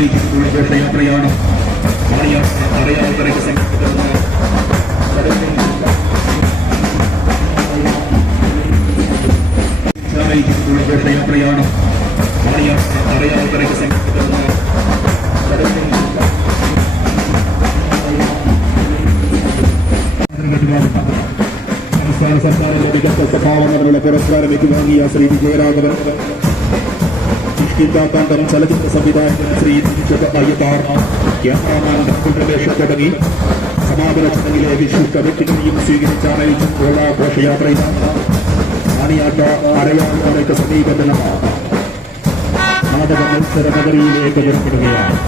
നയിക്കുന്ന ഘോഷയാത്രയാണ് അറിയാവുന്നവരൊക്കെ സംഘടിപ്പിക്കുന്ന ഘോഷയാത്രയാണ് അറിയാവുന്നവരൊക്കെ സംഘടിപ്പിക്കുന്ന സംസ്ഥാന സർക്കാരിന്റെ മികച്ച സ്വഭാവങ്ങളുള്ള പുരസ്കാരം ഏറ്റുവാങ്ങിയ ശ്രീ വിജയരാഘവൻ, കിഷ്കിന്ദാകാന്തം ചലച്ചിത്ര സംവിധായകൻ ശ്രീ അയ്യത്താർ, ക്യാമറാമാൻ രമേശ് തുടങ്ങി സമാപന ചടങ്ങിലെ വിശിഷ്ട വ്യക്തികളെയും സ്വീകരിച്ചാണ് ഘോഷയാത്രയിൽ ആണിയാട്ട അരയാളുകളുടെ സമീപനം നാടക മത്സര നഗരിയിലേക്ക് പുറപ്പെടുകയാണ്.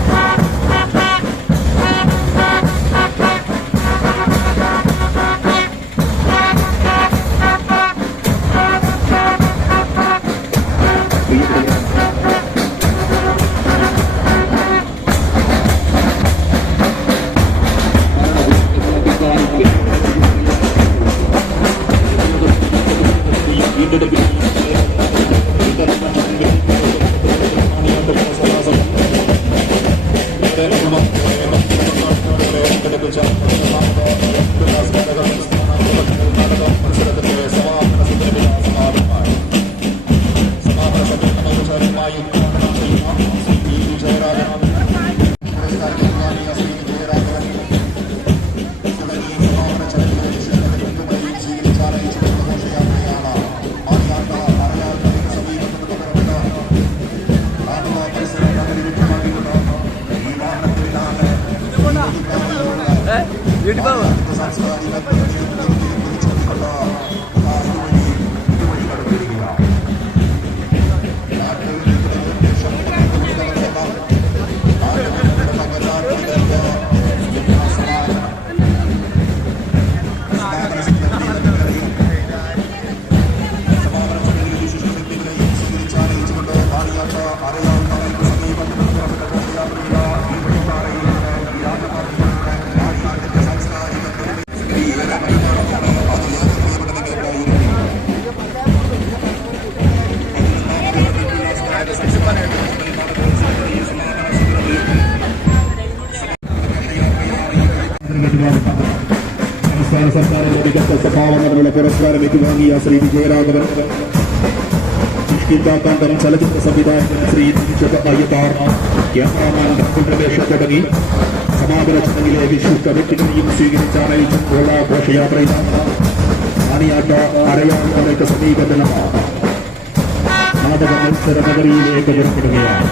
സംസ്ഥാന സർക്കാരിന്റെ മികച്ച സ്വഭാവങ്ങളുള്ള പുരസ്കാരം ഏറ്റുവാങ്ങിയ ശ്രീ വിജയരാഘവൻ, കിഷ്കിന്ദാകാന്തം ചലച്ചിത്ര സംവിധായകൻ ശ്രീ അയ്യത്താർ, ക്യാമറാമാൻ രമേശ് തുടങ്ങി സമാപന ചടങ്ങിലെ വിശിഷ്ട വ്യക്തികളെയും സ്വീകരിച്ചാണ് ഘോഷയാത്രയിൽ ആണിയാട്ട അരയാളുകളുടെ സമീപനം നാടക മത്സര നഗരിയിലേക്ക് പുറപ്പെടുകയാണ്.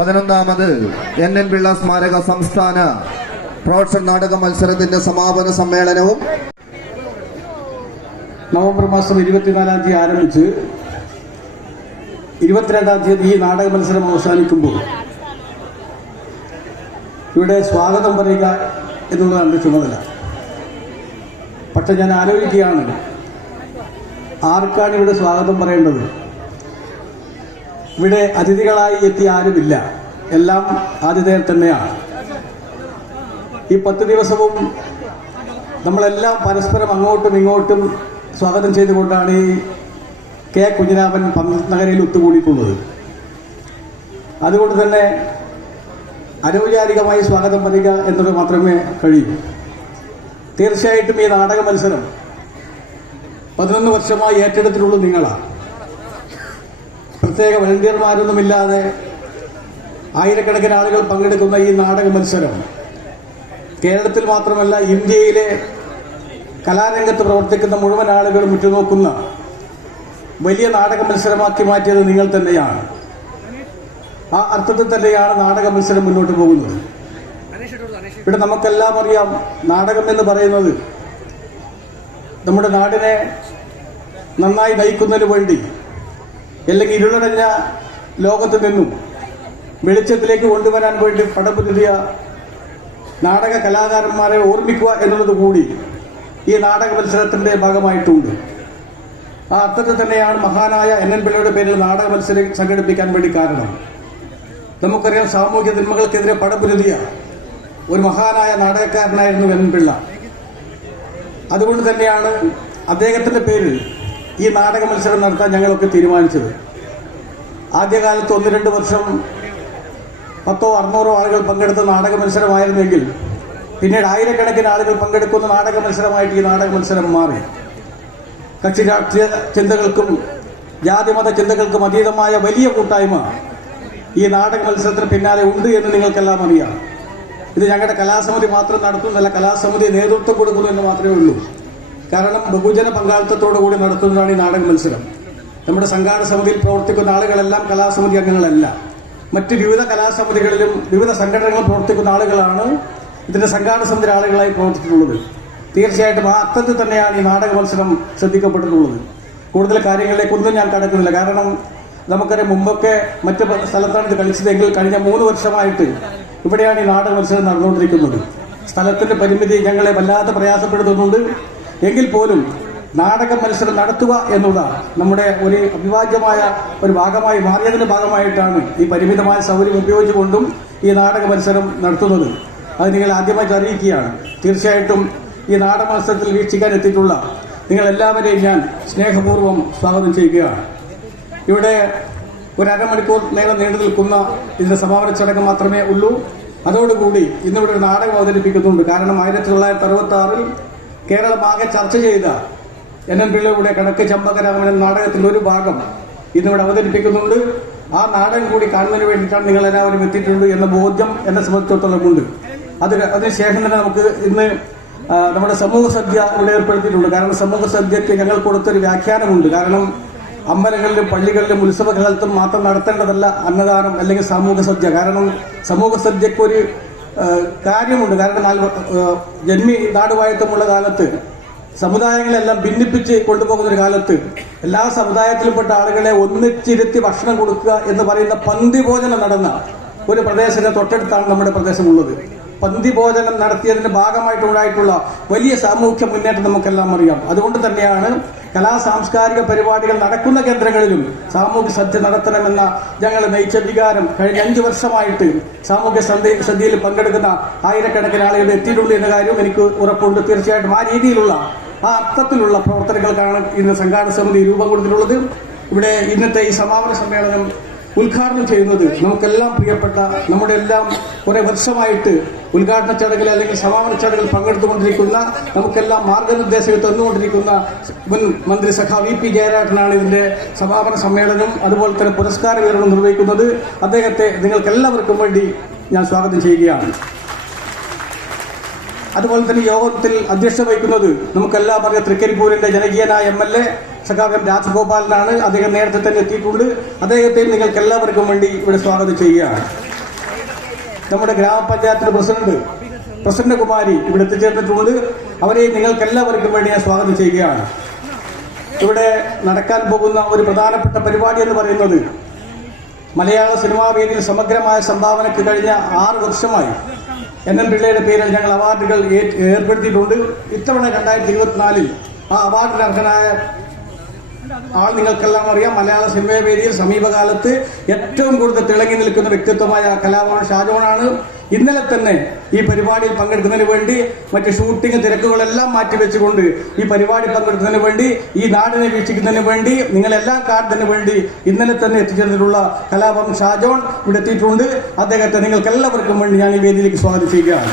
പതിനൊന്നാമത് NN പിള്ള സ്മാരക സംസ്ഥാന പ്രൊഫഷണൽ നാടക മത്സരത്തിന്റെ സമാപന സമ്മേളനവും നവംബർ മാസം 24-ാം തീയതി ആരംഭിച്ച് 22-ാം തീയതി ഈ നാടക മത്സരം അവസാനിക്കുമ്പോൾ ഇവിടെ സ്വാഗതം പറയുക എന്നുള്ളതാണ് എൻ്റെ ചുമതല. പക്ഷെ ഞാൻ ആലോചിക്കുകയാണ്, ആർക്കാണ് ഇവിടെ സ്വാഗതം പറയേണ്ടത്? ഇവിടെ അതിഥികളായി എത്തിയ ആരുമില്ല, എല്ലാം ആതിഥേയർ തന്നെയാണ്. ഈ 10 ദിവസവും നമ്മളെല്ലാം പരസ്പരം അങ്ങോട്ടും ഇങ്ങോട്ടും സ്വാഗതം ചെയ്തുകൊണ്ടാണ് ഈ കെ കുഞ്ഞിരാമൻ നഗരയിൽ ഒത്തുകൂടിയിട്ടുള്ളത്. അതുകൊണ്ട് തന്നെ അനൗപചാരികമായി സ്വാഗതം പറയുക എന്നത് മാത്രമേ കഴിയൂ. തീർച്ചയായിട്ടും ഈ നാടക മത്സരം 11 വർഷമായി ഏറ്റെടുത്തിട്ടുള്ളത് നിങ്ങളാണ്. പ്രത്യേക വളണ്ടിയർമാരൊന്നുമില്ലാതെ ആയിരക്കണക്കിന് ആളുകൾ പങ്കെടുക്കുന്ന ഈ നാടക മത്സരം കേരളത്തിൽ മാത്രമല്ല ഇന്ത്യയിലെ കലാരംഗത്ത് പ്രവർത്തിക്കുന്ന മുഴുവൻ ആളുകളും ഉറ്റുനോക്കുന്ന വലിയ നാടക മത്സരമാക്കി മാറ്റിയത് നിങ്ങൾ തന്നെയാണ്. ആ അർത്ഥത്തിൽ തന്നെയാണ് നാടക മത്സരം മുന്നോട്ട് പോകുന്നത്. ഇവിടെ നമുക്കെല്ലാം അറിയാം, നാടകം എന്ന് പറയുന്നത് നമ്മുടെ നാടിനെ നന്നായി നയിക്കുന്നതിന് വേണ്ടി, അല്ലെങ്കിൽ ഇരുളടഞ്ഞ ലോകത്ത് നിന്നും വെളിച്ചത്തിലേക്ക് കൊണ്ടുവരാൻ വേണ്ടി പടപൊരുതിയ നാടക കലാകാരന്മാരെ ഓർമ്മിക്കുക എന്നുള്ളത് കൂടി ഈ നാടക മത്സരത്തിന്റെ ഭാഗമായിട്ടുണ്ട്. ആ അർത്ഥത്തിൽ തന്നെയാണ് മഹാനായ NN പിള്ളയുടെ പേരിൽ നാടക മത്സരം സംഘടിപ്പിക്കാൻ വേണ്ടി കാരണം. നമുക്കറിയാം, സാമൂഹ്യ തിന്മകൾക്കെതിരെ പടപൊരുതിയ ഒരു മഹാനായ നാടകക്കാരനായിരുന്നു NN പിള്ള. അതുകൊണ്ട് തന്നെയാണ് അദ്ദേഹത്തിന്റെ പേരിൽ ഈ നാടക മത്സരം നടത്താൻ ഞങ്ങളൊക്കെ തീരുമാനിച്ചത്. ആദ്യകാലത്ത് 1-2 വർഷം 1000-600 ആളുകൾ പങ്കെടുത്ത നാടക മത്സരമായിരുന്നെങ്കിൽ പിന്നീട് ആയിരക്കണക്കിന് ആളുകൾ പങ്കെടുക്കുന്ന നാടക മത്സരമായിട്ട് ഈ നാടക മത്സരം മാറി. കക്ഷി രാഷ്ട്രീയ ചിന്തകൾക്കും ജാതിമത ചിന്തകൾക്കും അതീതമായ വലിയ കൂട്ടായ്മ ഈ നാടക മത്സരത്തിന് പിന്നാലെ ഉണ്ട് എന്ന് നിങ്ങൾക്കെല്ലാം അറിയാം. ഇത് ഞങ്ങളുടെ കലാസമിതി മാത്രം നടത്തുന്നതല്ല, കലാസമിതി നേതൃത്വം കൊടുക്കുന്നു എന്ന് മാത്രമേ ഉള്ളൂ. കാരണം ബഹുജന പങ്കാളിത്തത്തോടു കൂടി നടത്തുന്നതാണ് ഈ നാടക മത്സരം. നമ്മുടെ സംഘാടന സമിതിയിൽ പ്രവർത്തിക്കുന്ന ആളുകളെല്ലാം കലാസമിതി അംഗങ്ങളല്ല. മറ്റ് വിവിധ കലാസമിതികളിലും വിവിധ സംഘടനകളിലും പ്രവർത്തിക്കുന്ന ആളുകളാണ് ഇതിന്റെ സംഘാടന സമിതി ആളുകളായി പ്രവർത്തിച്ചിട്ടുള്ളത്. തീർച്ചയായിട്ടും ആ അർത്ഥത്തിൽ തന്നെയാണ് ഈ നാടക മത്സരം ശ്രദ്ധിക്കപ്പെട്ടിട്ടുള്ളത്. കൂടുതൽ കാര്യങ്ങളിലേക്കൊന്നും ഞാൻ കടക്കുന്നില്ല. കാരണം നമുക്കറിയാം, മുമ്പൊക്കെ മറ്റ് സ്ഥലത്താണ് ഇത് കളിച്ചതെങ്കിൽ കഴിഞ്ഞ 3 വർഷമായിട്ട് ഇവിടെയാണ് ഈ നാടക മത്സരം നടന്നുകൊണ്ടിരിക്കുന്നത്. സ്ഥലത്തിന്റെ പരിമിതി ഞങ്ങളെ വല്ലാതെ പ്രയാസപ്പെടുത്തുന്നുണ്ട്. എങ്കിൽ പോലും നാടക മത്സരം നടത്തുക എന്നുള്ള നമ്മുടെ ഒരു അവിഭാജ്യമായ ഒരു ഭാഗമായി മാറിയതിന്റെ ഭാഗമായിട്ടാണ് ഈ പരിമിതമായ സൗകര്യം ഉപയോഗിച്ചുകൊണ്ടും ഈ നാടക മത്സരം നടത്തുന്നത്. അത് നിങ്ങൾ ആദ്യമായിട്ട് അറിയിക്കുകയാണ്. തീർച്ചയായിട്ടും ഈ നാടക മത്സരത്തിൽ വീക്ഷിക്കാൻ എത്തിയിട്ടുള്ള നിങ്ങൾ എല്ലാവരെയും ഞാൻ സ്നേഹപൂർവ്വം സ്വാഗതം ചെയ്യുകയാണ്. ഇവിടെ ഒരു അരമണിക്കൂർ നേരം നീണ്ടു നിൽക്കുന്ന ഇതിന്റെ സമാപന ചടങ്ങ് മാത്രമേ ഉള്ളൂ. അതോടുകൂടി ഇന്നിവിടെ ഒരു നാടകം അവതരിപ്പിക്കുന്നുണ്ട്. കാരണം 1966 കേരളമാകെ ചർച്ച ചെയ്ത NN പിള്ളയുടെ കണക്ക് ചമ്പകരാമൻ നാടകത്തിന്റെ ഒരു ഭാഗം ഇന്നിവിടെ അവതരിപ്പിക്കുന്നുണ്ട്. ആ നാടകം കൂടി കാണുന്നതിന് വേണ്ടിയിട്ടാണ് നിങ്ങൾ എല്ലാവരും എത്തിയിട്ടുണ്ട് എന്ന ബോധ്യം എന്നെ സംബന്ധിച്ചിടത്തോളം ഉണ്ട്. അതിനുശേഷം തന്നെ നമുക്ക് ഇന്ന് നമ്മുടെ സമൂഹ സദ്യ ഇവിടെ ഏർപ്പെടുത്തിയിട്ടുണ്ട്. കാരണം സമൂഹ സദ്യക്ക് ഞങ്ങൾ കൊടുത്തൊരു വ്യാഖ്യാനമുണ്ട്. കാരണം അമ്പലങ്ങളിലും പള്ളികളിലും ഉത്സവകാലത്തും മാത്രം നടത്തേണ്ടതല്ല അന്നദാനം അല്ലെങ്കിൽ സാമൂഹ്യ സദ്യ. കാരണം സമൂഹ സദ്യക്കൊരു കാര്യമുണ്ട്. കാരണം ജന്മി നാടുവായത്വമുള്ള കാലത്ത് സമുദായങ്ങളെല്ലാം ഭിന്നിപ്പിച്ച് കൊണ്ടുപോകുന്ന ഒരു കാലത്ത് എല്ലാ സമുദായത്തിലുംപ്പെട്ട ആളുകളെ ഒന്നിച്ചിരുത്തി ഭക്ഷണം കൊടുക്കുക എന്ന് പറയുന്ന പന്തി ഭോജനം നടന്ന ഒരു പ്രദേശത്തിന്റെ തൊട്ടടുത്താണ് നമ്മുടെ പ്രദേശമുള്ളത്. പന്തി ഭോജനം നടത്തിയതിന്റെ ഭാഗമായിട്ടുണ്ടായിട്ടുള്ള വലിയ സാമൂഹ്യ മുന്നേറ്റം നമുക്കെല്ലാം അറിയാം. അതുകൊണ്ട് തന്നെയാണ് കലാ സാംസ്കാരിക പരിപാടികൾ നടക്കുന്ന കേന്ദ്രങ്ങളിലും സാമൂഹ്യ സദ്യ നടത്തണമെന്ന ഞങ്ങൾ നയിച്ച വികാരം കഴിഞ്ഞ 5 വർഷമായിട്ട് സാമൂഹ്യ സദ്യയിൽ പങ്കെടുക്കുന്ന ആയിരക്കണക്കിന് ആളുകൾ എത്തിയിട്ടുണ്ട് എന്ന കാര്യവും എനിക്ക് ഉറപ്പുണ്ട്. തീർച്ചയായിട്ടും ആ രീതിയിലുള്ള ആ അർത്ഥത്തിലുള്ള പ്രവർത്തനങ്ങൾക്കാണ് ഇന്ന് സംഘാടക സമിതി രൂപം കൊടുത്തിട്ടുള്ളത്. ഇവിടെ ഇന്നത്തെ ഈ സമാപന സമ്മേളനം ഉദ്ഘാടനം ചെയ്യുന്നത് നമുക്കെല്ലാം പ്രിയപ്പെട്ട നമ്മുടെ എല്ലാം കുറെ വർഷമായിട്ട് ഉദ്ഘാടന ചടങ്ങിൽ അല്ലെങ്കിൽ സമാപന ചടങ്ങിൽ പങ്കെടുത്തുകൊണ്ടിരിക്കുന്ന നമുക്കെല്ലാം മാർഗനിർദ്ദേശങ്ങൾ തന്നുകൊണ്ടിരിക്കുന്ന മുൻ മന്ത്രി സഖാ VP ജയരാജനാണ് ഇതിന്റെ സമാപന സമ്മേളനം അതുപോലെ തന്നെ പുരസ്കാര വിതരണം നിർവഹിക്കുന്നത്. അദ്ദേഹത്തെ നിങ്ങൾക്കെല്ലാവർക്കും വേണ്ടി ഞാൻ സ്വാഗതം ചെയ്യുകയാണ്. അതുപോലെ തന്നെ യോഗത്തിൽ അധ്യക്ഷത വഹിക്കുന്നത് നമുക്കെല്ലാം അറിയാം തൃക്കരിപ്പൂരിന്റെ ജനകീയനായ MLA സഖാവ് M. രാജഗോപാലനാണ്. അദ്ദേഹം നേരത്തെ തന്നെ എത്തിയിട്ടുണ്ട്. അദ്ദേഹത്തെയും നിങ്ങൾക്ക് എല്ലാവർക്കും വേണ്ടി ഇവിടെ സ്വാഗതം ചെയ്യുകയാണ്. നമ്മുടെ ഗ്രാമപഞ്ചായത്തിന്റെ പ്രസിഡന്റ് കുമാരി ഇവിടെ എത്തിച്ചേർന്നിട്ടുണ്ട്. അവരെയും നിങ്ങൾക്ക് എല്ലാവർക്കും വേണ്ടി ഞാൻ സ്വാഗതം ചെയ്യുകയാണ്. ഇവിടെ നടക്കാൻ പോകുന്ന ഒരു പ്രധാനപ്പെട്ട പരിപാടി എന്ന് പറയുന്നത് മലയാള സിനിമാ വേദിയിൽ സമഗ്രമായ സംഭാവനയ്ക്ക് കഴിഞ്ഞ 6 വർഷമായി NN പിള്ളയുടെ പേരിൽ ഞങ്ങൾ അവാർഡുകൾ ഏർപ്പെടുത്തിയിട്ടുണ്ട്. ഇത്തവണ 2024 ആ അവാർഡിന് അർഹനായ ആൾ നിങ്ങൾക്കെല്ലാം അറിയാം. മലയാള സിനിമാ വേദിയിൽ സമീപകാലത്ത് ഏറ്റവും കൂടുതൽ തിളങ്ങി നിൽക്കുന്ന വ്യക്തിത്വമായ കലാഭവൻ ഷാജോണാണ്. ഇന്നലെ തന്നെ ഈ പരിപാടിയിൽ പങ്കെടുക്കുന്നതിന് വേണ്ടി മറ്റ് ഷൂട്ടിംഗ് തിരക്കുകളെല്ലാം മാറ്റിവെച്ചുകൊണ്ട് ഈ പരിപാടി പങ്കെടുക്കുന്നതിന് വേണ്ടി ഈ നാടിനെ വീക്ഷിക്കുന്നതിന് വേണ്ടി നിങ്ങളെല്ലാം കാണുന്നതിന് വേണ്ടി ഇന്നലെ തന്നെ എത്തിച്ചേർന്നിട്ടുള്ള കലാഭവൻ ഷാജോൺ ഇവിടെ എത്തിയിട്ടുണ്ട്. അദ്ദേഹത്തെ നിങ്ങൾക്ക് എല്ലാവർക്കും വേണ്ടി ഞാൻ ഈ വേദിയിലേക്ക് സ്വാഗതം ചെയ്യുകയാണ്.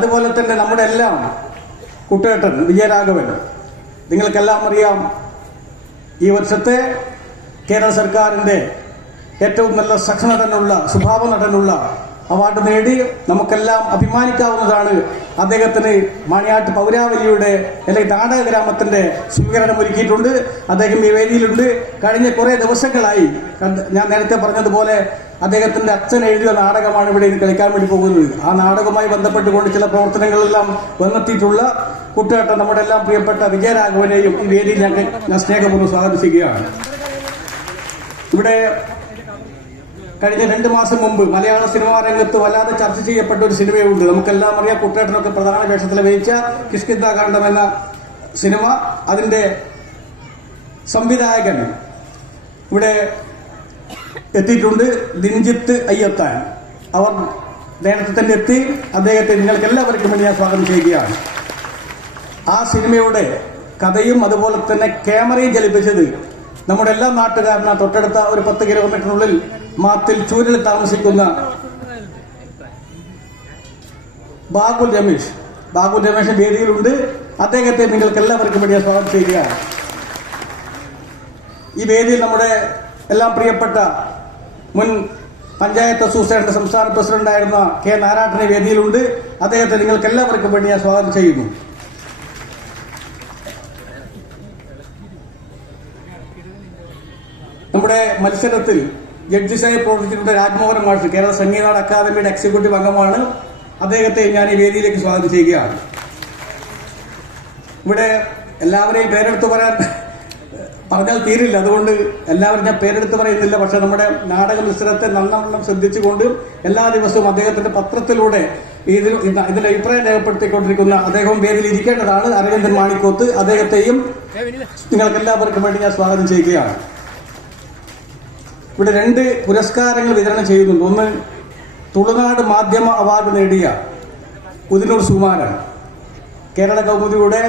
അതുപോലെ തന്നെ നമ്മുടെ എല്ലാം കുട്ടേട്ടൻ വിജയരാഘവൻ നിങ്ങൾക്കെല്ലാം അറിയാം. ഈ വർഷത്തെ കേരള സർക്കാരിന്റെ ഏറ്റവും നല്ല സഹനടനുള്ള സ്വഭാവ നടനുള്ള അവാർഡ് നേടി നമുക്കെല്ലാം അഭിമാനിക്കാവുന്നതാണ്. അദ്ദേഹത്തിന് മാണിയാട്ട് പൗരാവലിയുടെ അല്ലെങ്കിൽ നാടക ഗ്രാമത്തിന്റെ സ്വീകരണം ഒരുക്കിയിട്ടുണ്ട്. അദ്ദേഹം ഈ വേദിയിലുണ്ട്. കഴിഞ്ഞ കുറെ ദിവസങ്ങളായി ഞാൻ നേരത്തെ പറഞ്ഞതുപോലെ അദ്ദേഹത്തിന്റെ അച്ഛൻ എഴുതിയ നാടകമാണ് ഇവിടെ കളിക്കാൻ വേണ്ടി പോകുന്നത്. ആ നാടകവുമായി ബന്ധപ്പെട്ടുകൊണ്ട് ചില പ്രവർത്തനങ്ങളെല്ലാം വന്നെത്തിയിട്ടുള്ള കുട്ടേട്ടൻ നമ്മുടെ എല്ലാം പ്രിയപ്പെട്ട വിജയരാഘവനെയും ഈ വേദിയിൽ ഞാൻ സ്നേഹപൂർവ്വം സ്വാഗതം ചെയ്യുകയാണ്. ഇവിടെ കഴിഞ്ഞ 2 മാസം മുമ്പ് മലയാള സിനിമാ രംഗത്ത് വല്ലാതെ ചർച്ച ചെയ്യപ്പെട്ട ഒരു സിനിമയുണ്ട്. നമുക്കെല്ലാം അറിയാം. കുട്ടേട്ടനൊക്കെ പ്രധാന വേഷത്തിൽ വഹിച്ച കിഷ്കിന്ധാകാന്ഡം എന്ന സിനിമ. അതിന്റെ സംവിധായകൻ ഇവിടെ എത്തിയിട്ടുണ്ട്, ദിൻജിത്ത് അയ്യത്താൻ. അവർ നേരത്തെ തന്നെ എത്തി. അദ്ദേഹത്തെ നിങ്ങൾക്ക് എല്ലാവർക്കും വേണ്ടി ഞാൻ സ്വാഗതം ചെയ്യുകയാണ്. ആ സിനിമയുടെ കഥയും അതുപോലെ തന്നെ ക്യാമറയും ചലിപ്പിച്ചത് നമ്മുടെ എല്ലാ നാട്ടുകാരനാ തൊട്ടടുത്ത ഒരു 10 കിലോമീറ്ററിനുള്ളിൽ മാത്തിൽ ചൂരിൽ താമസിക്കുന്ന ബാബുൽ രമേശ് വേദിയിലുണ്ട്. അദ്ദേഹത്തെ നിങ്ങൾക്ക് എല്ലാവർക്കും വേണ്ടി സ്വാഗതം ചെയ്യുകയാണ്. ഈ വേദിയിൽ നമ്മുടെ എല്ലാം പ്രിയപ്പെട്ട മുൻ പഞ്ചായത്ത് അസോസിയേഷന്റെ സംസ്ഥാന പ്രസിഡന്റായിരുന്ന K. നാരായണൻ വേദിയിലുണ്ട്. അദ്ദേഹത്തെ നിങ്ങൾക്ക് എല്ലാവർക്കും വേണ്ടി ഞാൻ സ്വാഗതം ചെയ്യുന്നു. നമ്മുടെ മത്സരത്തിൽ ജഡ്ജിസായി പ്രവർത്തിച്ചിട്ടുള്ള രാജ്മോഹൻ മാഷ് കേരള സംഗീത അക്കാദമിയുടെ എക്സിക്യൂട്ടീവ് അംഗമാണ്. അദ്ദേഹത്തെ ഞാൻ ഈ വേദിയിലേക്ക് സ്വാഗതം ചെയ്യുകയാണ്. ഇവിടെ എല്ലാവരെയും പേരെടുത്ത് പറഞ്ഞാൽ തീരില്ല. അതുകൊണ്ട് എല്ലാവരും ഞാൻ പേരെടുത്ത് പറയുന്നില്ല. പക്ഷെ നമ്മുടെ നാടക മത്സരത്തെ നല്ലവണ്ണം ശ്രദ്ധിച്ചുകൊണ്ട് എല്ലാ ദിവസവും അദ്ദേഹത്തിന്റെ പത്രത്തിലൂടെ ഇതിന്റെ അഭിപ്രായം രേഖപ്പെടുത്തിക്കൊണ്ടിരിക്കുന്ന അദ്ദേഹം വേദിയിൽ ഇരിക്കേണ്ടതാണ്. അരവിന്ദൻ മാണിക്കോത്ത്. അദ്ദേഹത്തെയും നിങ്ങൾക്ക് എല്ലാവർക്കും വേണ്ടി ഞാൻ സ്വാഗതം ചെയ്യുകയാണ്. ഇവിടെ 2 പുരസ്കാരങ്ങൾ വിതരണം ചെയ്യുന്നുണ്ട്. ഒന്ന് തുളുനാട് മാധ്യമ അവാർഡ് നേടിയ ഉദിനൂർ സുകുമാരൻ കേരള കൗമുദിയുടെ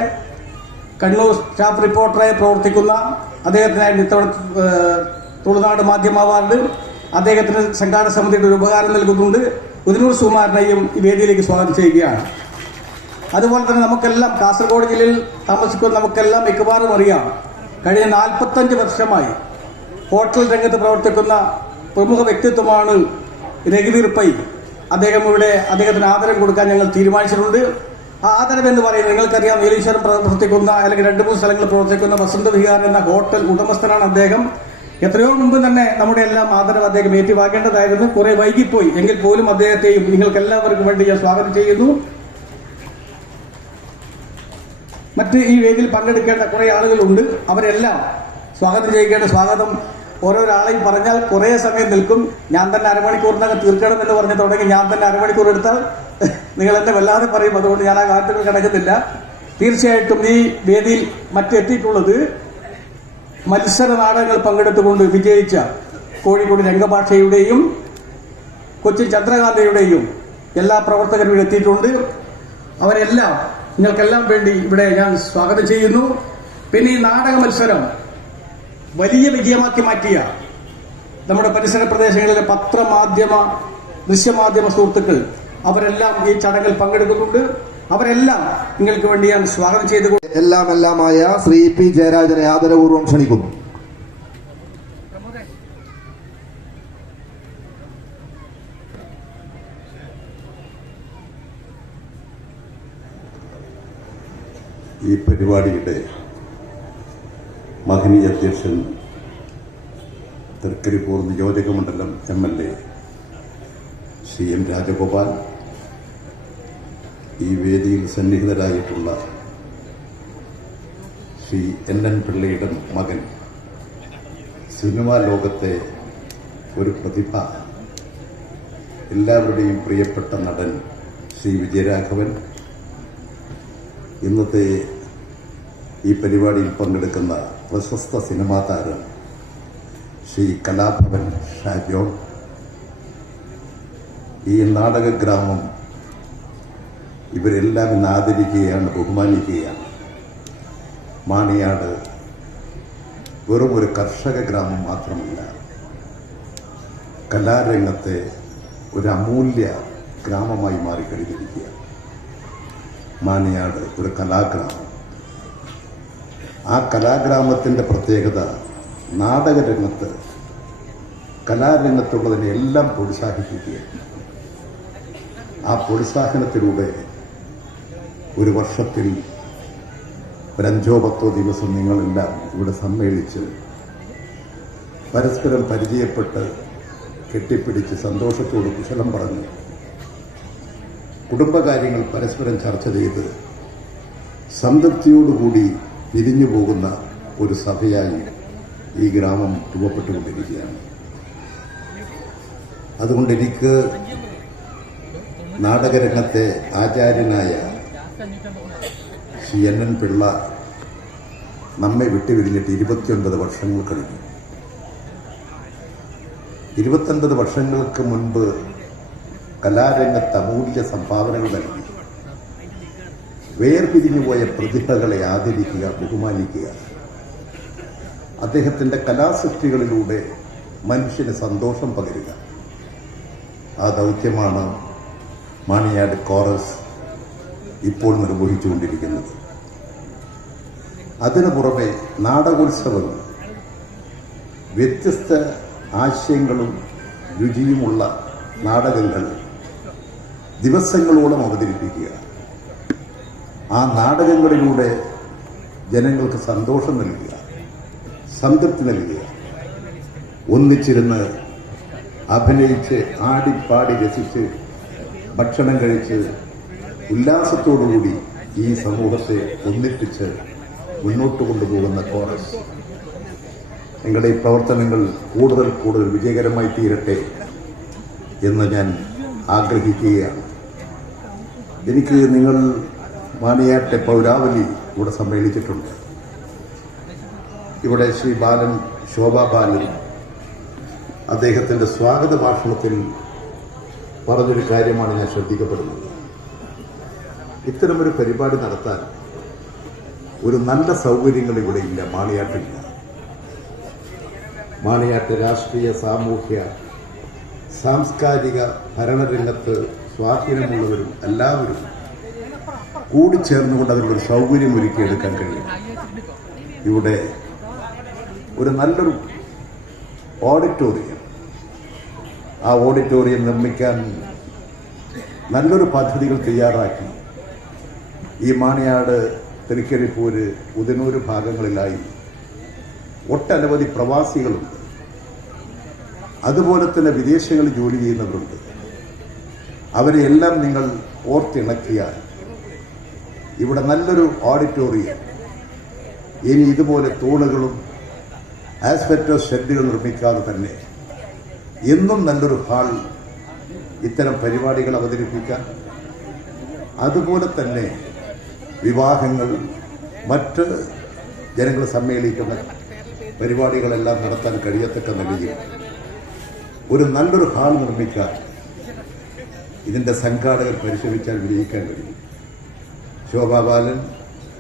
കണ്ണൂർ സ്റ്റാഫ് റിപ്പോർട്ടറായി പ്രവർത്തിക്കുന്ന അദ്ദേഹത്തിനായി ഇത്തവണ തുളുനാട് മാധ്യമ അവാർഡ്, അദ്ദേഹത്തിന് സംഘാടക സമിതിയുടെ ഒരു ഉപകാരം നൽകുന്നുണ്ട്. ഉദിനൂർ സുകുമാരനെയും ഈ വേദിയിലേക്ക് സ്വാഗതം ചെയ്യുകയാണ്. അതുപോലെ തന്നെ നമുക്കെല്ലാം കാസർഗോഡ് ജില്ലയിൽ താമസിക്കുന്ന നമുക്കെല്ലാം മിക്കവാറും അറിയാം, കഴിഞ്ഞ 45 വർഷമായി ഹോട്ടൽ രംഗത്ത് പ്രവർത്തിക്കുന്ന പ്രമുഖ വ്യക്തിത്വമാണ് രഘുവീർ പൈ. അദ്ദേഹത്തിന് ആദരം കൊടുക്കാൻ ഞങ്ങൾ തീരുമാനിച്ചിട്ടുണ്ട്. ആ ആദരം എന്ന് പറയുന്നത് നിങ്ങൾക്കറിയാം, നീലേശ്വരം പ്രവർത്തിക്കുന്ന അല്ലെങ്കിൽ 2-3 സ്ഥലങ്ങളിൽ പ്രവർത്തിക്കുന്ന വസന്ത വിഹാർ എന്ന ഹോട്ടൽ ഉടമസ്ഥനാണ് അദ്ദേഹം. എത്രയോ മുമ്പ് തന്നെ നമ്മുടെ എല്ലാം ആദരവ് അദ്ദേഹം ഏറ്റുവാങ്ങേണ്ടതായിരുന്നു. കുറെ വൈകിപ്പോയി, എങ്കിൽ പോലും അദ്ദേഹത്തെയും നിങ്ങൾക്ക് എല്ലാവർക്കും വേണ്ടി ഞാൻ സ്വാഗതം ചെയ്യുന്നു. മറ്റ് ഈ വേദിയിൽ പങ്കെടുക്കേണ്ട കുറെ ആളുകളുണ്ട്, അവരെല്ലാം സ്വാഗതം ചെയ്യേണ്ട. സ്വാഗതം ഓരോരാളെയും പറഞ്ഞാൽ കുറെ സമയം നിൽക്കും. ഞാൻ തന്നെ അരമണിക്കൂറിനകം തീർക്കണം എന്ന് പറഞ്ഞ് തുടങ്ങി ഞാൻ തന്നെ അരമണിക്കൂർ എടുത്താൽ നിങ്ങൾ എന്നെ വല്ലാതെ പറയും. അതുകൊണ്ട് ഞാൻ ആ കാര്യത്തിൽ കിടക്കുന്നില്ല. തീർച്ചയായിട്ടും ഈ വേദിയിൽ മറ്റെത്തിയിട്ടുള്ളത് മത്സര നാടകങ്ങൾ പങ്കെടുത്തുകൊണ്ട് വിജയിച്ച കോഴിക്കോട് രംഗഭാഷയുടെയും കൊച്ചിൻ ചന്ദ്രകാന്തയുടെയും എല്ലാ പ്രവർത്തകരും ഇവിടെ എത്തിയിട്ടുണ്ട്. അവരെല്ലാം നിങ്ങൾക്കെല്ലാം വേണ്ടി ഇവിടെ ഞാൻ സ്വാഗതം ചെയ്യുന്നു. പിന്നെ ഈ നാടക മത്സരം വലിയ വിജയമാക്കി മാറ്റിയ നമ്മുടെ പരിസര പ്രദേശങ്ങളിലെ പത്രമാധ്യമ ദൃശ്യമാധ്യമ സുഹൃത്തുക്കൾ അവരെല്ലാം ഈ ചടങ്ങിൽ പങ്കെടുക്കുന്നുണ്ട്. അവരെല്ലാം നിങ്ങൾക്ക് വേണ്ടി ഞാൻ സ്വാഗതം ചെയ്തു. എല്ലാമായ ശ്രീ പി ജയരാജനെ ആദരപൂർവ്വം ക്ഷണിക്കുന്നു. ഈ പരിപാടിയുടെ മഹനീയ അധ്യക്ഷൻ തൃക്കരിപ്പൂർ നിയോജകമണ്ഡലം MLA ശ്രീ M. രാജഗോപാൽ, ഈ വേദിയിൽ സന്നിഹിതരായിട്ടുള്ള ശ്രീ NN പിള്ളയുടെ മകൻ, സിനിമാ ലോകത്തെ ഒരു പ്രതിഭ, എല്ലാവരുടെയും പ്രിയപ്പെട്ട നടൻ ശ്രീ വിജയരാഘവൻ, ഇന്നത്തെ ഈ പരിപാടിയിൽ പങ്കെടുക്കുന്ന പ്രശസ്ത സിനിമാ താരം ശ്രീ കലാഭവൻ ഷാജോൺ, ഈ നാടകഗ്രാമം ഇവരെല്ലാം ഇന്ന് ആദരിക്കുകയാണ്, ബഹുമാനിക്കുകയാണ്. മാണിയാട് വെറും ഒരു കർഷക ഗ്രാമം മാത്രമല്ല, കലാരംഗത്തെ ഒരു അമൂല്യ ഗ്രാമമായി മാറിക്കഴിഞ്ഞിരിക്കുകയാണ്. മാണിയാട് ഒരു കലാഗ്രാമം. ആ കലാഗ്രാമത്തിൻ്റെ പ്രത്യേകത നാടകരംഗത്ത്, കലാരംഗത്തുള്ളതിനെ എല്ലാം പ്രോത്സാഹിപ്പിക്കുകയാണ്. ആ പ്രോത്സാഹനത്തിലൂടെ ഒരു വർഷത്തിൽ 5-10 ദിവസം നിങ്ങളെല്ലാം ഇവിടെ സമ്മേളിച്ച് പരസ്പരം പരിചയപ്പെട്ട് കെട്ടിപ്പിടിച്ച് സന്തോഷത്തോട് കുശലം പറഞ്ഞ് കുടുംബകാര്യങ്ങൾ പരസ്പരം ചർച്ച ചെയ്ത് സംതൃപ്തിയോടുകൂടി പിരിഞ്ഞു പോകുന്ന ഒരു സഭയായി ഈ ഗ്രാമം രൂപപ്പെട്ടുകൊണ്ടിരിക്കുകയാണ്. അതുകൊണ്ട് എനിക്ക് നാടകരംഗത്തെ ആചാര്യനായ ശ്രീ NN പിള്ള നമ്മെ വിട്ടുപിരിഞ്ഞിട്ട് 29 വർഷങ്ങൾ കഴിഞ്ഞു. 29 വർഷങ്ങൾക്ക് മുൻപ് കലാരംഗത്ത് അമൂല്യ സംഭാവനകൾ നൽകി വേർപിരിഞ്ഞുപോയ പ്രതിഭകളെ ആദരിക്കുക, ബഹുമാനിക്കുക, അദ്ദേഹത്തിൻ്റെ കലാസൃഷ്ടികളിലൂടെ മനുഷ്യന് സന്തോഷം പകരുക, ആ ദൗത്യമാണ് മാണിയാട് കോറസ് ഇപ്പോൾ നിർവഹിച്ചുകൊണ്ടിരിക്കുന്നത്. അതിനു പുറമെ നാടകോത്സവങ്ങൾ, വ്യത്യസ്ത ആശയങ്ങളും രുചിയുമുള്ള നാടകങ്ങൾ ദിവസങ്ങളോളം അവതരിപ്പിക്കുക, ആ നാടകങ്ങളിലൂടെ ജനങ്ങൾക്ക് സന്തോഷം നൽകുക, സംതൃപ്തി നൽകുക, ഒന്നിച്ചിരുന്ന് അഭിനയിച്ച് ആടിപ്പാടി രസിച്ച് ഭക്ഷണം കഴിച്ച് ഉല്ലാസത്തോടുകൂടി ഈ സമൂഹത്തെ ഒന്നിപ്പിച്ച് മുന്നോട്ട് കൊണ്ടുപോകുന്ന കോറസ്. നിങ്ങളുടെ ഈ പ്രവർത്തനങ്ങൾ കൂടുതൽ കൂടുതൽ വിജയകരമായി തീരട്ടെ എന്ന് ഞാൻ ആഗ്രഹിക്കുകയാണ്. എനിക്ക് നിങ്ങൾ മാണിയാട്ടെ പൗരാവലി ഇവിടെ സമ്മേളിച്ചിട്ടുണ്ട്. ഇവിടെ ശ്രീ ബാലൻ, ശോഭാ ബാലൻ അദ്ദേഹത്തിൻ്റെ സ്വാഗത ഭാഷണത്തിൽ പറഞ്ഞൊരു കാര്യമാണ് ഞാൻ ശ്രദ്ധിക്കപ്പെടുന്നത്. ഇത്തരമൊരു പരിപാടി നടത്താൻ ഒരു നല്ല സൗകര്യങ്ങൾ ഇവിടെ ഇല്ല, മാണിയാട്ടില്ല. മാണിയാട്ട് രാഷ്ട്രീയ, സാമൂഹ്യ, സാംസ്കാരിക, ഭരണരംഗത്ത് സ്വാധീനമുള്ളവരും എല്ലാവരും കൂടിച്ചേർന്നുകൊണ്ട് അതിനൊരു സൗകര്യം ഒരുക്കിയെടുക്കാൻ കഴിയും. ഇവിടെ ഒരു നല്ലൊരു ഓഡിറ്റോറിയം, ആ ഓഡിറ്റോറിയം നിർമ്മിക്കാൻ നല്ലൊരു പദ്ധതികൾ തയ്യാറാക്കി ഈ മാണിയാട്, തൃക്കരിപ്പൂര്, ഉദനൂര് ഭാഗങ്ങളിലായി ഒട്ടനവധി പ്രവാസികളുണ്ട്. അതുപോലെ തന്നെ വിദേശങ്ങളിൽ ജോലി ചെയ്യുന്നവരുണ്ട്. അവരെയെല്ലാം നിങ്ങൾ ഓർത്തിണക്കിയാൽ ഇവിടെ നല്ലൊരു ഓഡിറ്റോറിയം, ഇനി ഇതുപോലെ തൂണുകളും ആസ്പെറ്റോസ് ഷെഡുകൾ നിർമ്മിക്കാതെ തന്നെ എന്നും നല്ലൊരു ഹാൾ ഇത്തരം പരിപാടികൾ അവതരിപ്പിക്കാൻ, അതുപോലെ തന്നെ വിവാഹങ്ങൾ, മറ്റ് ജനങ്ങൾ സമ്മേളിക്കുന്ന പരിപാടികളെല്ലാം നടത്താൻ കഴിയത്തക്ക നിലയിൽ ഒരു നല്ലൊരു ഹാൾ നിർമ്മിക്കാൻ ഇതിൻ്റെ സംഘാടകർ പരിശ്രമിച്ചാൽ വിജയിക്കാൻ കഴിയും. ശോഭാ ബാലൻ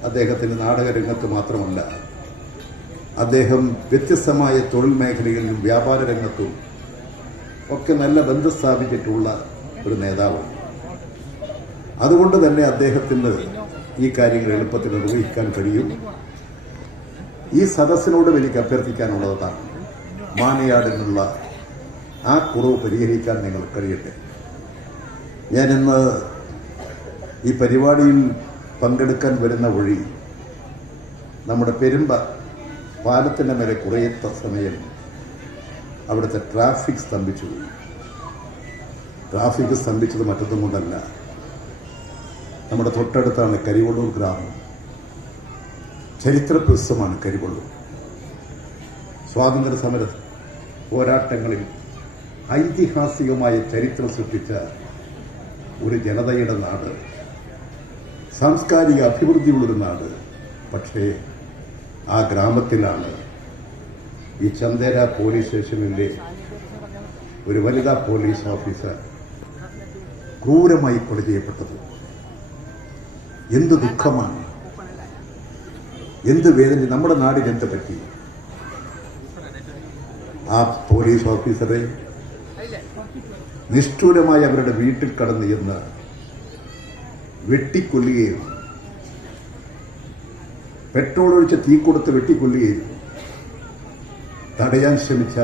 അദ്ദേഹത്തിൻ്റെ നാടകരംഗത്ത് മാത്രമല്ല, അദ്ദേഹം വ്യത്യസ്തമായ തൊഴിൽ മേഖലകളിലും വ്യാപാര രംഗത്തും ഒക്കെ നല്ല ബന്ധം സ്ഥാപിച്ചിട്ടുള്ള ഒരു നേതാവാണ്. അതുകൊണ്ട് തന്നെ അദ്ദേഹത്തിന് ഈ കാര്യങ്ങൾ എളുപ്പത്തിൽ നിർവഹിക്കാൻ കഴിയും. ഈ സദസ്സിനോട് എനിക്ക് അഭ്യർത്ഥിക്കാനുള്ളതാണ്, മാണിയാടിനുള്ള ആ കുറവ് പരിഹരിക്കാൻ നിങ്ങൾ കഴിയട്ടെ. ഞാനിന്ന് ഈ പരിപാടിയിൽ പങ്കെടുക്കാൻ വരുന്ന വഴി നമ്മുടെ പെരുമ്പ പാലത്തിൻ്റെ മേലെ കുറേത്ത സമയം അവിടുത്തെ ട്രാഫിക് സ്തംഭിച്ചു പോയി. ട്രാഫിക് സ്തംഭിച്ചത് മറ്റൊന്നും കൊണ്ടല്ല, നമ്മുടെ തൊട്ടടുത്താണ് കരിവള്ളൂർ ഗ്രാമം. ചരിത്ര പ്രസിദ്ധമാണ് കരിവള്ളൂർ. സ്വാതന്ത്ര്യ സമര പോരാട്ടങ്ങളിൽ ഐതിഹാസികമായ ചരിത്രം സൃഷ്ടിച്ച ഒരു ജനതയുടെ നാട്, സാംസ്കാരിക അഭിവൃദ്ധിയുള്ളൊരു നാട്. പക്ഷേ ആ ഗ്രാമത്തിലാണ് ഈ ചന്ദേര പോലീസ് സ്റ്റേഷനിലെ ഒരു വനിതാ പോലീസ് ഓഫീസർ ക്രൂരമായി കൊല ചെയ്യപ്പെട്ടത്. എന്ത് ദുഃഖമാണ്, എന്ത് വേദന. നമ്മുടെ നാടിന് എന്ത് പറ്റി? ആ പോലീസ് ഓഫീസറെ നിഷ്ഠൂരമായി അവരുടെ വീട്ടിൽ കടന്നു ചെന്ന് വെട്ടിക്കൊല്ലുകയും പെട്രോൾ ഒഴിച്ച് തീ കൊടുത്ത് വെട്ടിക്കൊല്ലുകയും തടയാൻ ശ്രമിച്ച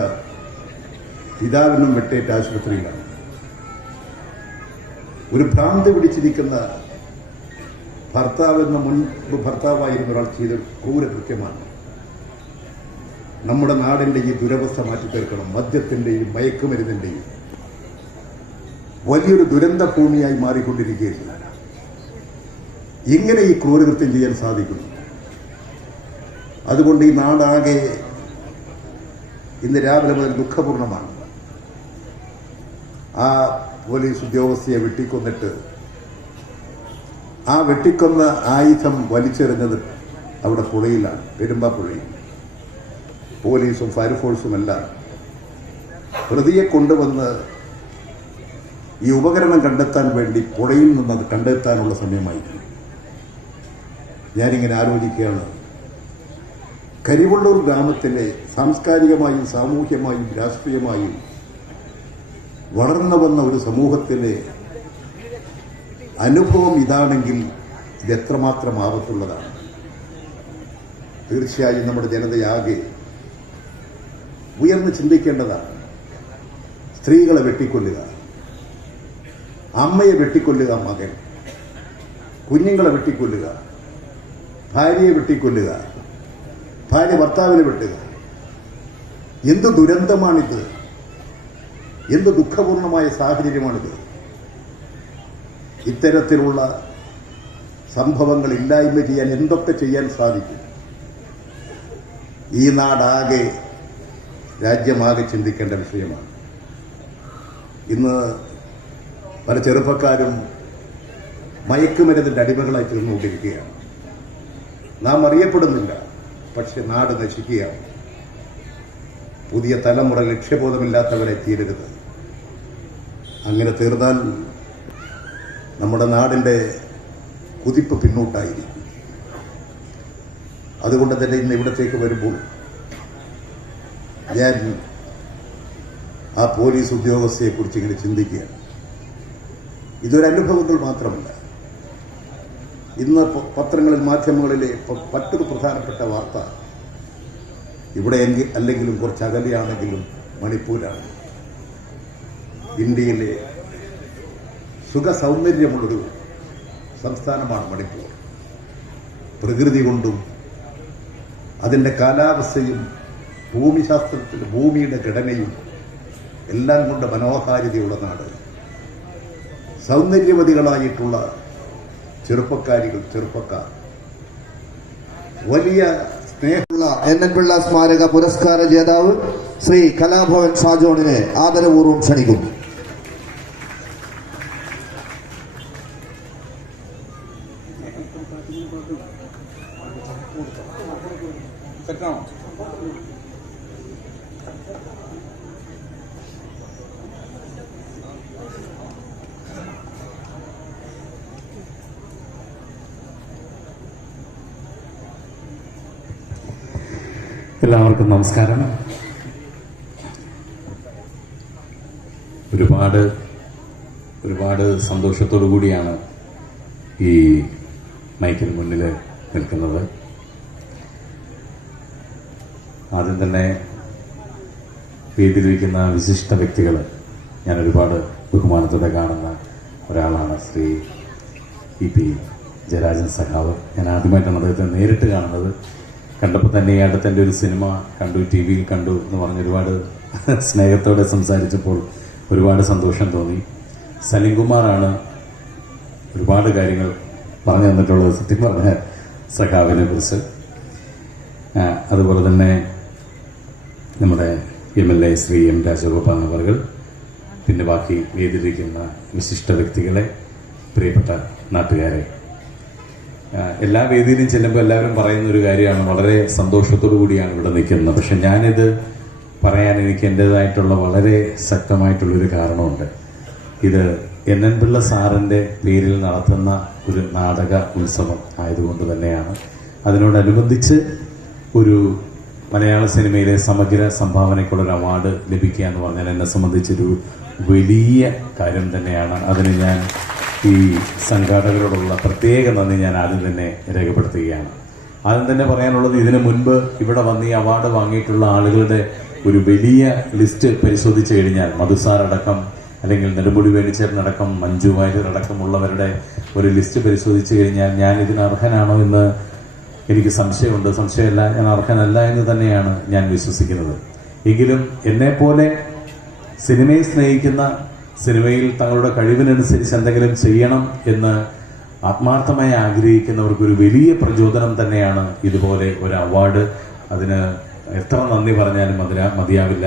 പിതാവിനും വെട്ടേറ്റ ആശുപത്രിയിലാണ്. ഒരു ഭ്രാന്ത് പിടിച്ചിരിക്കുന്ന ഭർത്താവെന്ന മുൻപ് ഭർത്താവായിരുന്ന ഒരാൾ ചെയ്ത ക്രൂരകൃത്യമാണ്. നമ്മുടെ നാടിന്റെ ഈ ദുരവസ്ഥ മാറ്റിത്തീർക്കണം. മദ്യത്തിന്റെയും മയക്കുമരുന്നിന്റെയും വലിയൊരു ദുരന്ത ഭൂമിയായി മാറിക്കൊണ്ടിരിക്കുകയാണ്. എങ്ങനെ ഈ ക്രൂരകൃത്യം ചെയ്യാൻ സാധിക്കുന്നു? അതുകൊണ്ട് ഈ നാടാകെ ഇന്ന് രാവിലെ മുതൽ ദുഃഖപൂർണമാണ്. ആ പോലീസ് ഉദ്യോഗസ്ഥയെ വെട്ടിക്കൊന്നിട്ട് ആ വെട്ടിക്കൊന്ന ആയുധം വലിച്ചെറിഞ്ഞത് അവിടെ പുഴയിലാണ്, പെരുമ്പാ പുഴയിൽ. പോലീസും ഫയർഫോഴ്സുമെല്ലാം പ്രതിയെ കൊണ്ടുവന്ന് ഈ ഉപകരണം കണ്ടെത്താൻ വേണ്ടി പുഴയിൽ നിന്നത് കണ്ടെത്താനുള്ള സമയമായിരുന്നു. ഞാനിങ്ങനെ ആലോചിക്കുകയാണ്, കരിവള്ളൂർ ഗ്രാമത്തിലെ സാംസ്കാരികമായും സാമൂഹ്യമായും രാഷ്ട്രീയമായും വളർന്നു വന്ന ഒരു സമൂഹത്തിലെ അനുഭവം ഇതാണെങ്കിൽ ഇത് എത്രമാത്രം ആപത്തുള്ളതാണ്. തീർച്ചയായും നമ്മുടെ ജനതയാകെ ഉയർന്ന് ചിന്തിക്കേണ്ടതാണ്. സ്ത്രീകളെ വെട്ടിക്കൊല്ലുക, അമ്മയെ വെട്ടിക്കൊല്ലുക, മകൻ, കുഞ്ഞുങ്ങളെ വെട്ടിക്കൊല്ലുക, ഭാര്യയെ വെട്ടിക്കൊല്ലുക, ഭാര്യ ഭർത്താവിനെ വെട്ടുക. എന്ത് ദുരന്തമാണിത്! എന്ത് ദുഃഖപൂർണമായ സാഹചര്യമാണിത്! ഇത്തരത്തിലുള്ള സംഭവങ്ങൾ ഇല്ലായ്മ ചെയ്യാൻ എന്തൊക്കെ ചെയ്യാൻ സാധിക്കും? ഈ നാടാകെ, രാജ്യമാകെ ചിന്തിക്കേണ്ട വിഷയമാണ്. ഇന്ന് പല ചെറുപ്പക്കാരും മയക്കുമരുന്നിന്റെ അടിമകളായി തീർന്നുകൊണ്ടിരിക്കുകയാണ്. നാം അറിയപ്പെടുന്നില്ല, പക്ഷെ നാട് നശിക്കുകയാണ്. പുതിയ തലമുറ ലക്ഷ്യബോധമില്ലാത്തവരെ തീരരുത്. അങ്ങനെ തീർന്നാൽ നമ്മുടെ നാടിന്റെ കുതിപ്പ് പിന്നോട്ടായിരിക്കും. അതുകൊണ്ട് തന്നെ ഇന്ന് ഇവിടത്തേക്ക് വരുമ്പോൾ ഞാൻ ആ പോലീസ് ഉദ്യോഗസ്ഥയെക്കുറിച്ച് ഇങ്ങനെ ചിന്തിക്കുകയാണ്. ഇതൊരനുഭവങ്ങൾ മാത്രമല്ല. ഇന്ന് പത്രങ്ങളിൽ മാധ്യമങ്ങളിലെ മറ്റൊരു പ്രധാനപ്പെട്ട വാർത്ത ഇവിടെ അല്ലെങ്കിലും കുറച്ച് അകലെയാണെങ്കിലും മണിപ്പൂരാണ്. ഇന്ത്യയിലെ സുഖസൗന്ദര്യമുള്ളൊരു സംസ്ഥാനമാണ് മണിപ്പൂർ. പ്രകൃതി കൊണ്ടും അതിൻ്റെ കാലാവസ്ഥയും ഭൂമിശാസ്ത്രത്തിൽ ഭൂമിയുടെ ഘടനയും എല്ലാം കൊണ്ട് മനോഹാരിതയുള്ള നാട്. സൗന്ദര്യവതികളായിട്ടുള്ള ചെറുപ്പക്കാർ, വലിയ സ്നേഹമുള്ള NN പിള്ള സ്മാരക പുരസ്കാര ജേതാവ് ശ്രീ കലാഭവൻ ഷാജോണിനെ ആദരപൂർവ്വം ക്ഷണിക്കുന്നു. എല്ലാവർക്കും നമസ്കാരം. ഒരുപാട് സന്തോഷത്തോടു കൂടിയാണ് ഈ മൈക്കിന് മുന്നിൽ നിൽക്കുന്നത്. ആദ്യം തന്നെ വേദിയിലിരിക്കുന്ന വിശിഷ്ട വ്യക്തികൾ ഞാൻ ഒരുപാട് ബഹുമാനത്തോടെ കാണുന്ന ഒരാളാണ് ശ്രീ EP ജയരാജൻ സഖാവ്. ഞാൻ ആദ്യമായിട്ടാണ് അദ്ദേഹത്തെ നേരിട്ട് കാണുന്നത്. കണ്ടപ്പോൾ തന്നെ ഈ അടുത്തെൻ്റെ ഒരു സിനിമ കണ്ടു, TV യിൽ കണ്ടു എന്ന് പറഞ്ഞ് ഒരുപാട് സ്നേഹത്തോടെ സംസാരിച്ചപ്പോൾ ഒരുപാട് സന്തോഷം തോന്നി. സലിംകുമാറാണ് ഒരുപാട് കാര്യങ്ങൾ പറഞ്ഞു തന്നിട്ടുള്ളത്, സത്യം പറഞ്ഞ സഖാവിനെ കുറിച്ച്. അതുപോലെ തന്നെ നമ്മുടെ MLA ശ്രീ M രാജഗോപാൽ അവർ, പിന്നെ ബാക്കി വേദിയിലിരിക്കുന്ന വിശിഷ്ട വ്യക്തികളെ, പ്രിയപ്പെട്ട നാട്ടുകാരെ, എല്ലാ വേദിയിലും ചെല്ലുമ്പോൾ എല്ലാവരും പറയുന്ന ഒരു കാര്യമാണ്, വളരെ സന്തോഷത്തോടു കൂടിയാണ് ഇവിടെ നിൽക്കുന്നത്. പക്ഷെ ഞാനിത് പറയാൻ എനിക്ക് എൻ്റെതായിട്ടുള്ള വളരെ ശക്തമായിട്ടുള്ളൊരു കാരണമുണ്ട്. ഇത് NN പിള്ള സാറിൻ്റെ പേരിൽ നടത്തുന്ന ഒരു നാടക ഉത്സവം ആയതുകൊണ്ട് തന്നെയാണ്. അതിനോടനുബന്ധിച്ച് ഒരു മലയാള സിനിമയിലെ സമഗ്ര സംഭാവനയ്ക്കുള്ളൊരു അവാർഡ് ലഭിക്കുക എന്ന് പറഞ്ഞാൽ എന്നെ സംബന്ധിച്ചൊരു വലിയ കാര്യം തന്നെയാണ്. അതിന് ഞാൻ ഈ സംഘാടകരോടുള്ള പ്രത്യേക നന്ദി ഞാൻ ആദ്യം തന്നെ രേഖപ്പെടുത്തുകയാണ്. ആദ്യം തന്നെ പറയാനുള്ളത്, ഇതിനു മുൻപ് ഇവിടെ വന്ന് ഈ അവാർഡ് വാങ്ങിയിട്ടുള്ള ആളുകളുടെ ഒരു വലിയ ലിസ്റ്റ് പരിശോധിച്ചു കഴിഞ്ഞാൽ, മധുസാർ അടക്കം, അല്ലെങ്കിൽ നെടുമുടി വേണിച്ചേട്ടനടക്കം, മഞ്ജു വാര്യരടക്കമുള്ളവരുടെ ഒരു ലിസ്റ്റ് പരിശോധിച്ചു കഴിഞ്ഞാൽ ഞാൻ ഇതിന് അർഹനാണോ എന്ന് എനിക്ക് സംശയമുണ്ട്. സംശയമല്ല, ഞാൻ അർഹനല്ല എന്ന് തന്നെയാണ് ഞാൻ വിശ്വസിക്കുന്നത്. എങ്കിലും എന്നെപ്പോലെ സിനിമയെ സ്നേഹിക്കുന്ന, സിനിമയിൽ തങ്ങളുടെ കഴിവിനനുസരിച്ച് എന്തെങ്കിലും ചെയ്യണം എന്ന് ആത്മാർത്ഥമായി ആഗ്രഹിക്കുന്നവർക്കൊരു വലിയ പ്രചോദനം തന്നെയാണ് ഇതുപോലെ ഒരു അവാർഡ്. അതിന് എത്ര നന്ദി പറഞ്ഞാലും മതിയാവില്ല.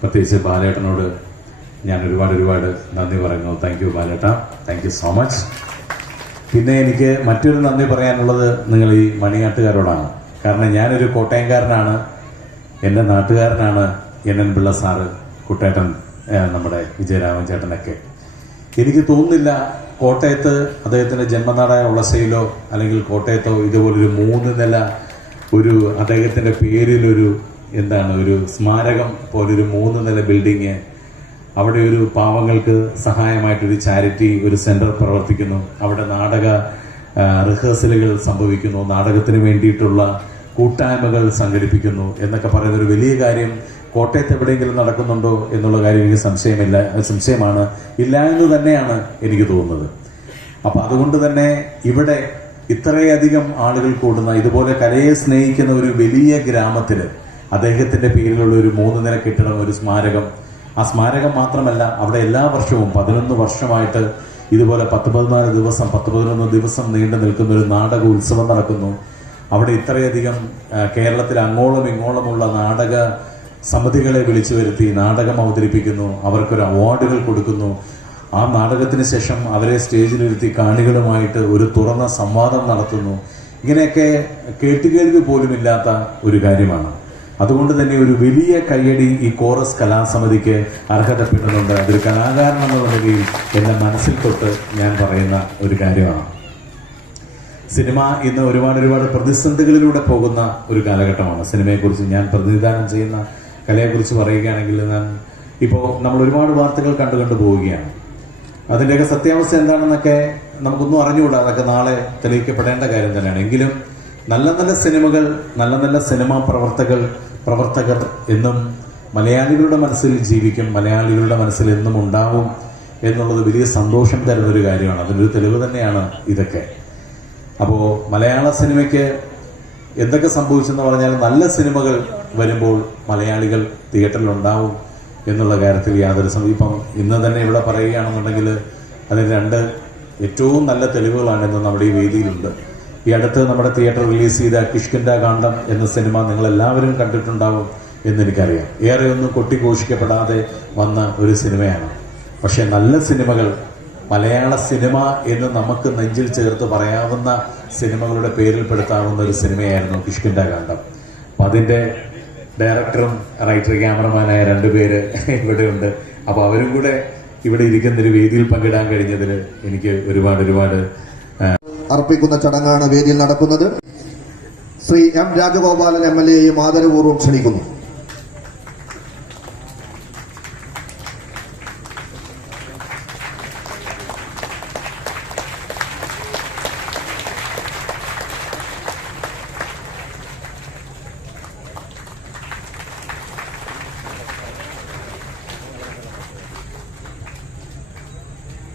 പ്രത്യേകിച്ച് ബാലേട്ടനോട് ഞാൻ ഒരുപാട് നന്ദി പറയുന്നു. താങ്ക് യു ബാലേട്ട, താങ്ക് യു സോ മച്ച്. പിന്നെ എനിക്ക് മറ്റൊരു നന്ദി പറയാനുള്ളത് നിങ്ങൾ ഈ മണിനാട്ടുകാരോടാണ്. കാരണം ഞാനൊരു കോട്ടയംകാരനാണ്, എൻ്റെ നാട്ടുകാരനാണ് NN പിള്ള സാറ്, കുട്ടേട്ടൻ, നമ്മുടെ വിജയരാമൻ ചേട്ടനൊക്കെ. എനിക്ക് തോന്നുന്നില്ല കോട്ടയത്ത് അദ്ദേഹത്തിന്റെ ജന്മനാടായ ഉളസയിലോ അല്ലെങ്കിൽ കോട്ടയത്തോ ഇതുപോലൊരു 3 നില ഒരു അദ്ദേഹത്തിന്റെ പേരിലൊരു ഒരു സ്മാരകം പോലൊരു 3 നില ബിൽഡിങ്, അവിടെ ഒരു പാവങ്ങൾക്ക് സഹായമായിട്ടൊരു ചാരിറ്റി, ഒരു സെന്റർ പ്രവർത്തിക്കുന്നു. അവിടെ നാടക റിഹേഴ്സലുകൾ സംഭവിക്കുന്നു, നാടകത്തിന് വേണ്ടിയിട്ടുള്ള കൂട്ടായ്മകൾ സംഘടിപ്പിക്കുന്നു എന്നൊക്കെ പറയുന്ന ഒരു വലിയ കാര്യം കോട്ടയത്ത് എവിടെയെങ്കിലും നടക്കുന്നുണ്ടോ എന്നുള്ള കാര്യം എനിക്ക് സംശയമാണ്. ഇല്ല എന്ന് തന്നെയാണ് എനിക്ക് തോന്നുന്നത്. അപ്പൊ അതുകൊണ്ട് തന്നെ ഇവിടെ ഇത്രയധികം ആളുകൾ കൂടുന്ന, ഇതുപോലെ കലയെ സ്നേഹിക്കുന്ന ഒരു വലിയ ഗ്രാമത്തില് അദ്ദേഹത്തിന്റെ പേരിലുള്ള ഒരു 3 നില കെട്ടിടം, ഒരു സ്മാരകം. ആ സ്മാരകം മാത്രമല്ല, അവിടെ എല്ലാ വർഷവും 11 വർഷമായിട്ട് ഇതുപോലെ 10-11 ദിവസം നീണ്ടു നിൽക്കുന്ന ഒരു നാടക ഉത്സവം നടക്കുന്നു. അവിടെ ഇത്രയധികം കേരളത്തിൽ അങ്ങോളം ഇങ്ങോളമുള്ള നാടക സമിതികളെ വിളിച്ചു വരുത്തി നാടകം അവതരിപ്പിക്കുന്നു, അവർക്കൊരു അവാർഡുകൾ കൊടുക്കുന്നു. ആ നാടകത്തിന് ശേഷം അവരെ സ്റ്റേജിലിരുത്തി കാണികളുമായിട്ട് ഒരു തുറന്ന സംവാദം നടത്തുന്നു. ഇങ്ങനെയൊക്കെ കേട്ടുകേൾവി പോലുമില്ലാത്ത ഒരു കാര്യമാണ്. അതുകൊണ്ട് തന്നെ ഒരു വലിയ കയ്യടി ഈ കോറസ് കലാസമിതിക്ക് അർഹതപ്പെടുന്നുണ്ട്. അതൊരു കലാകാരൻ എന്നുള്ള നിലയിൽ എൻ്റെ മനസ്സിൽ തൊട്ട് ഞാൻ പറയുന്ന ഒരു കാര്യമാണ്. സിനിമ ഇന്ന് ഒരുപാട് പ്രതിസന്ധികളിലൂടെ പോകുന്ന ഒരു കാലഘട്ടമാണ്. സിനിമയെക്കുറിച്ച് ഞാൻ പ്രതിനിധാനം ചെയ്യുന്ന കലയെക്കുറിച്ച് പറയുകയാണെങ്കിൽ ഇപ്പോൾ നമ്മൾ ഒരുപാട് വാർത്തകൾ കണ്ടു പോവുകയാണ്. അതിൻ്റെയൊക്കെ സത്യാവസ്ഥ എന്താണെന്നൊക്കെ നമുക്കൊന്നും അറിഞ്ഞുകൂടാ. അതൊക്കെ നാളെ തെളിയിക്കപ്പെടേണ്ട കാര്യം തന്നെയാണ്. എങ്കിലും നല്ല സിനിമകൾ, നല്ല സിനിമാ പ്രവർത്തകർ എന്നും മലയാളികളുടെ മനസ്സിൽ ജീവിക്കും, മലയാളികളുടെ മനസ്സിൽ എന്നും ഉണ്ടാവും എന്നുള്ളത് വലിയ സന്തോഷം തരുന്നൊരു കാര്യമാണ്. അതിനൊരു തെളിവ് തന്നെയാണ് ഇതൊക്കെ. അപ്പോൾ മലയാള സിനിമയ്ക്ക് എന്തൊക്കെ സംഭവിച്ചെന്ന് പറഞ്ഞാൽ നല്ല സിനിമകൾ വരുമ്പോൾ മലയാളികൾ തിയേറ്ററിലുണ്ടാവും എന്നുള്ള കാര്യത്തിൽ യാതൊരു ഇപ്പം ഇന്ന് തന്നെ ഇവിടെ പറയുകയാണെന്നുണ്ടെങ്കിൽ അതിന് 2 ഏറ്റവും നല്ല തെളിവുകളാണ് ഇന്ന് നമ്മുടെ ഈ വേദിയിലുണ്ട്. ഈ അടുത്ത് നമ്മുടെ തിയേറ്റർ റിലീസ് ചെയ്ത കിഷ്കിന്ധ കാണ്ഡം എന്ന സിനിമ നിങ്ങളെല്ലാവരും കണ്ടിട്ടുണ്ടാവും എന്നെനിക്കറിയാം. ഏറെ ഒന്നും കൊട്ടിഘോഷിക്കപ്പെടാതെ വന്ന ഒരു സിനിമയാണ്. പക്ഷെ നല്ല സിനിമകൾ, മലയാള സിനിമ എന്ന് നമുക്ക് നെഞ്ചിൽ ചേർത്ത് പറയാവുന്ന സിനിമകളുടെ പേരിൽപ്പെടുത്താവുന്ന ഒരു സിനിമയായിരുന്നു കിഷ്കിന്ധ കാണ്ഡം. അപ്പം അതിൻ്റെ ഡയറക്ടറും റൈറ്റർ ക്യാമറമാനായ 2 പേര് ഇവിടെയുണ്ട്. അപ്പോൾ അവരും കൂടെ ഇവിടെ ഇരിക്കുന്നൊരു വേദിയിൽ പങ്കിടാൻ കഴിഞ്ഞതിൽ എനിക്ക് ഒരുപാട് അർപ്പിക്കുന്ന ചടങ്ങാണ് വേദിയിൽ നടക്കുന്നത്. ശ്രീ എം രാജഗോപാലൻ MLAയെയും ആദരപൂർവ്വം ക്ഷണിക്കുന്നു.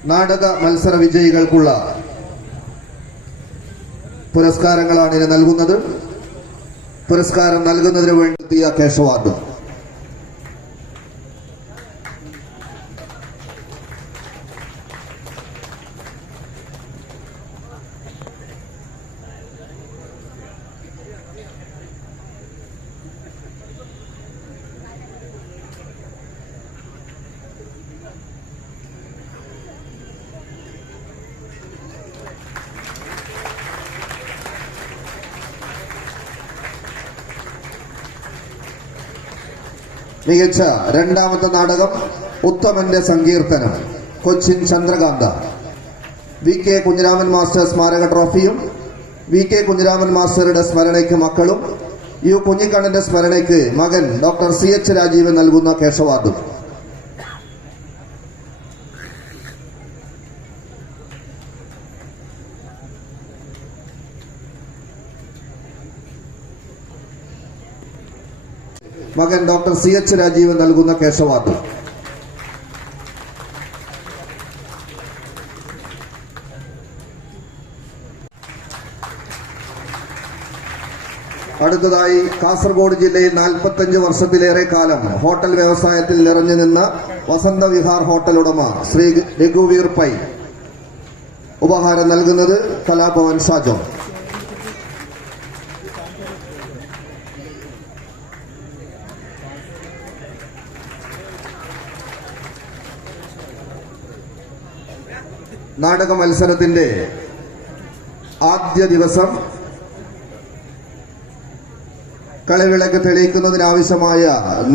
നാടക മത്സര വിജയികൾക്കുള്ള പുരസ്കാരങ്ങളാണ് ഇനി നൽകുന്നത്. പുരസ്കാരം നൽകുന്നതിന് വേണ്ടി കേശവാദം. മികച്ച 2ാമത്തെ നാടകം ഉത്തമന്റെ സങ്കീർത്തനം, കൊച്ചിൻ ചന്ദ്രകാന്ത. VK കുഞ്ഞിരാമൻ മാസ്റ്റർ സ്മാരക ട്രോഫിയും VK കുഞ്ഞിരാമൻ മാസ്റ്ററുടെ സ്മരണയ്ക്ക് മക്കളും U കുഞ്ഞിക്കണ്ണന്റെ സ്മരണയ്ക്ക് മകൻ ഡോക്ടർ CH രാജീവൻ നൽകുന്ന കേശവാദം. മകൻ ഡോക്ടർ CH രാജീവൻ നൽകുന്ന കേശവാദം. അടുത്തതായി കാസർഗോഡ് ജില്ലയിൽ 45 വർഷത്തിലേറെ കാലം ഹോട്ടൽ വ്യവസായത്തിൽ നിറഞ്ഞു നിന്ന വസന്തവിഹാർ ഹോട്ടൽ ഉടമ ശ്രീ രഘുവീർ പൈ ഉപഹാരം നൽകുന്നത് കലാഭവൻ സാജോ. നാടക മത്സരത്തിന്റെ ആദ്യ ദിവസം കളിവിളക്ക് തെളിയിക്കുന്നതിനാവശ്യമായ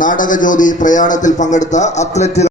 നാടകജ്യോതി പ്രയാണത്തിൽ പങ്കെടുത്ത അത്ലറ്റുകൾ